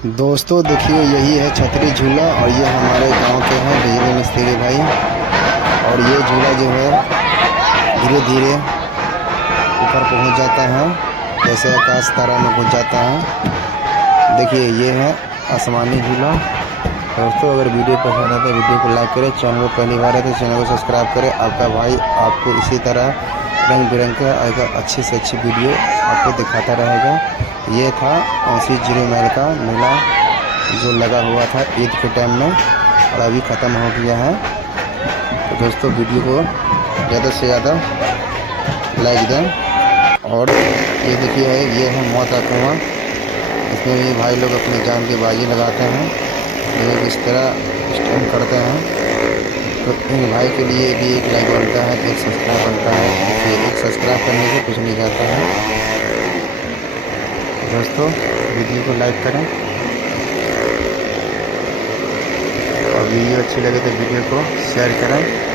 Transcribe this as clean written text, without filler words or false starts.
दोस्तों देखिए, यही है छतरी झूला और ये हमारे गांव के हैं बिजली मिस्त्री भाई। और ये झूला जो है धीरे धीरे ऊपर पहुंच जाता है, जैसे आकाश तारा में पहुंच जाता है। देखिए ये है आसमानी झूला। दोस्तों अगर वीडियो पसंद आता है वीडियो को लाइक करें, चैनल को पहली बार है तो चैनल को सब्सक्राइब करें। आपका भाई आपको इसी तरह रंग बिरंग का अच्छी से अच्छी वीडियो आपको दिखाता रहेगा। ये था औसी जीरो माइल का मेला जो लगा हुआ था ईद के टाइम में और अभी ख़त्म हो गया है। तो दोस्तों वीडियो को ज़्यादा से ज़्यादा लाइक दें। और ये देखिए ये है मौत का कुआं। इसमें भी भाई लोग अपनी जान की बाजी लगाते हैं, ये इस तरह स्टैंड करते हैं। तो इन भाई के लिए भी एक लाइक बनता है, एक सब्सक्राइब बनता है। देखिए एक सब्सक्राइब करने से कुछ नहीं जाता है। दोस्तों वीडियो को लाइक करें और वीडियो अच्छी लगे तो वीडियो को शेयर करें।